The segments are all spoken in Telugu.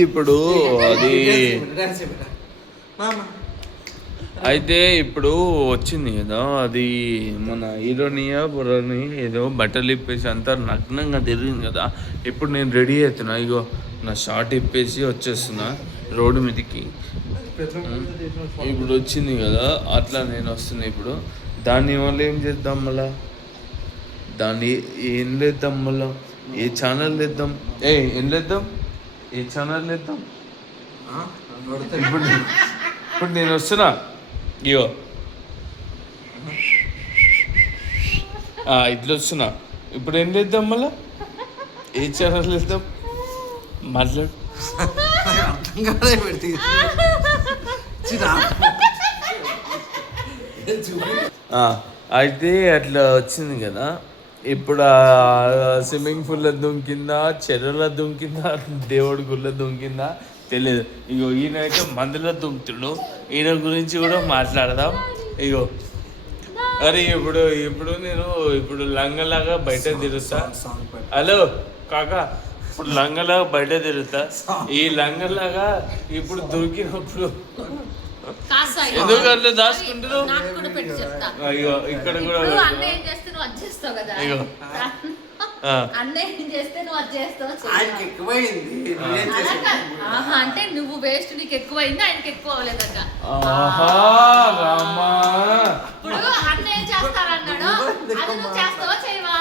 ఇప్పుడు అది అయితే ఇప్పుడు వచ్చింది కదా, అది మన హీరోనియా బుర్రని ఏదో బట్టలు ఇప్పేసి అంతా నగ్నంగా తిరిగింది కదా. ఇప్పుడు నేను రెడీ అవుతున్నా, ఇగో నా షార్ట్ ఇప్పేసి వచ్చేస్తున్నా రోడ్డు మీదకి. ఇప్పుడు వచ్చింది కదా, అట్లా నేను వస్తున్నా. ఇప్పుడు దాన్ని వల్ల ఏం చేద్దాం, మళ్ళా దాన్ని ఏం లేద్దాం, మళ్ళా ఏ ఛానల్ లేద్దాం, ఏం లేద్దాం, ఏ ఛానల్ లేద్దాం. ఇప్పుడు నేను వస్తున్నా, ఇగో ఇట్లా వస్తున్నా. ఇప్పుడు ఏం లేద్దాం, మళ్ళా ఏ ఛానల్ లేద్దాం, మాట్లాడు. అయితే అట్లా వచ్చింది కదా. ఇప్పుడు స్విమ్మింగ్ పూల్లో దుంకిందా, చెరువులో దుంకిందా, దేవుడి గుళ్ళ దుంకిందా తెలియదు. ఇగో ఈయన అయితే మందులో దుంకుతుడు, ఈయన గురించి కూడా మాట్లాడదాం. ఇగో అరే ఇప్పుడు నేను లంగలాగా బయట తిరుగుతా. హలో కాకా, ఇప్పుడు లంగలాగా బయట తిరుగుతా. ఈ లంగలాగా ఇప్పుడు దొరికినప్పుడు ఎందుకంటే దాచుకుంటున్నావు. అయ్యో ఇక్కడ కూడా అంటే నువ్వు వేస్ట్, నీకు ఎక్కువైంది, ఆయనకి ఎక్కువ అవ్వలేదట. ఇప్పుడు అన్న ఏం చేస్తారన్నాడు, అది నువ్వు చేస్తావా చేయవా?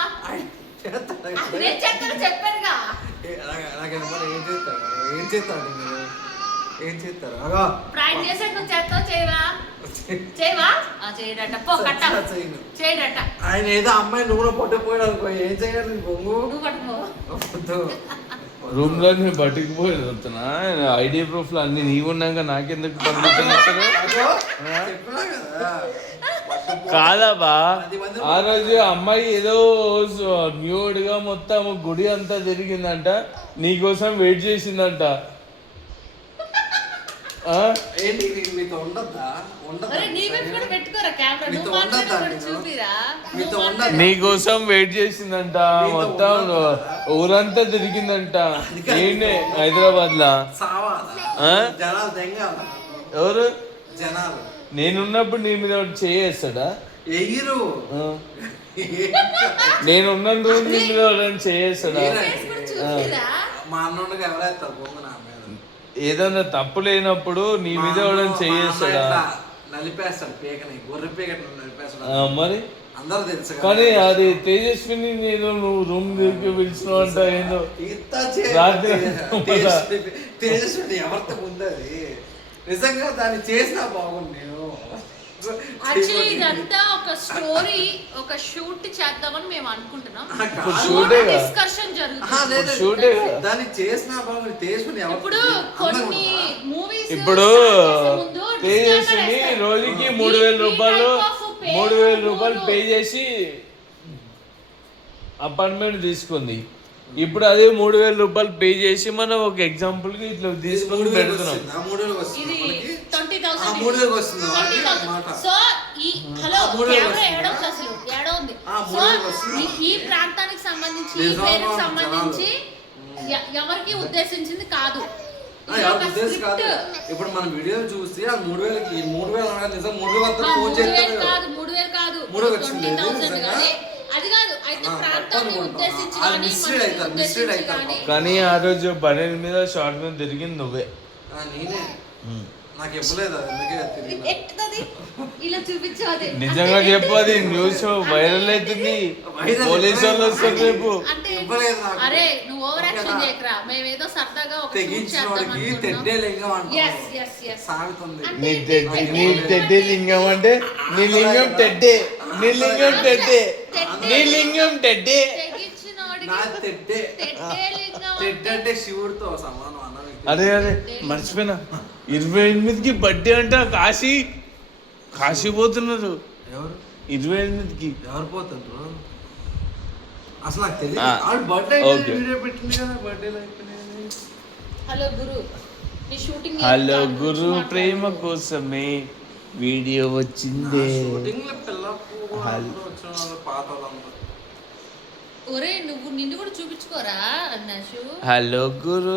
నేను చెప్తాను, చెప్పానుగా. ఏం చేస్తారు ప్రాంక్ చేసాక నువ్వు చేస్తావా చేయవా? చేయవా? చేయడట, పో కట్ట చేయడట. ఆయన ఏదో అమ్మాయి నువ్వు కూడా పట్టుకుపోయాడు అనుకో, ఏం చేయాలి? నువ్వు పట్టుకో. రూమ్ లో నేను పట్టుకుపోయి వస్తున్నా. ఐడి ప్రూఫ్ లో అన్ని నీవు ఉన్నాక నాకెందుకు కాదాబా? ఆ రోజు అమ్మాయి ఏదో న్యూడ్ గా మొత్తం గుడి అంతా తిరిగిందంట, నీకోసం వెయిట్ చేసిందంట. నీకోసం వెయిట్ చేసిందంట, మొత్తం ఊరంతా తిరిగిందంట. ఏంటి హైదరాబాద్ లా ఎవరు నేనున్నప్పుడు నీ మీద చేయేస్తాడా? నేనున్న రోజు నీ మీద చేయేస్తాడా? మా అన్నోళ్ళకి ఎవరైతే ఏదన్నా తప్పు లేనప్పుడు నీ మీద ఎవడని చేయేస్తాడా? నలిపేస్తాడు పీకని, గొర్రె పీకని నలిపేస్తాడు. మరి అందరూ తెలుసు. కానీ అది తేజస్విని నేను నువ్వు రూమ్ దగ్గరికి పిలిచినావు అంట. ఏందో తేజస్విని ఎవరితో ఉంది అది? నిజంగా దాన్ని చేసినా బాగుంది. నేను యాక్చువల్లీ ఇదంతా ఒక స్టోరీ, ఒక షూట్ చేద్దామని మేము అనుకుంటున్నాం. డిస్కషన్ జరుగుతుంది. దాన్ని చేసినా బాగుంది. తేజస్విని ఇప్పుడు కొన్ని మూవీస్, ఇప్పుడు తేజస్విని రోజుకి 3,000 రూపాయలు పే చేసి అపార్ట్మెంట్ తీసుకుంది. ఇప్పుడు అదే 3,000 రూపాయలు పే చేసి మనం ఒక ఎగ్జాంపుల్ కి ఇట్లా తీసుకొని పెడుతున్నాం. ఈ ప్రాంతానికి సంబంధించి, ఈ పేరుకి సంబంధించి ఎవరికి ఉద్దేశించింది కాదు. ఇప్పుడు మనం వీడియో చూసి ఆ 3,000 కాదు, 3,000 కాదు, 20,000 కానీ అది కాదు. అయితే ప్రాంతాన్ని ఉద్దేశించి కానీ ఆ రోజు బనీన్ మీద షార్ట్ మీద తిరిగింది నువ్వే. నాకు చెప్పలేదు, ఇలా చూపించాలి. నిజంగా చెప్పు, అది న్యూస్ వైరల్ అవుతుంది. పోలీసు వాళ్ళు వస్తారు రేపు. అరే నువ్వు ఓవర్ యాక్షన్ చేయకరా, మేమేదో సరదాగా ఒక నీ తెడ్డే లింగం అంటే నీ లింగం టెడ్డే, నీ లింగం టెడ్డే, నీ లింగం టెడ్డే. అంటే శివుడితో సమానం అన్న. అరే మర్చిపోయినా, 28కి బర్త్డే అంట. కాశీ పోతున్నారు. ఎవరు 28కి? ఎవరు పోతున్నారు అసలు నాకు తెలియదు. వీడియో పెట్టింది కదా బర్త్డే. హలో గురు, ప్రేమ కోసమే వీడియో వచ్చింది. ఒరే నువ్వు నిన్ను కూడా చూపించుకోరా అన్నాషు. హలో గురు.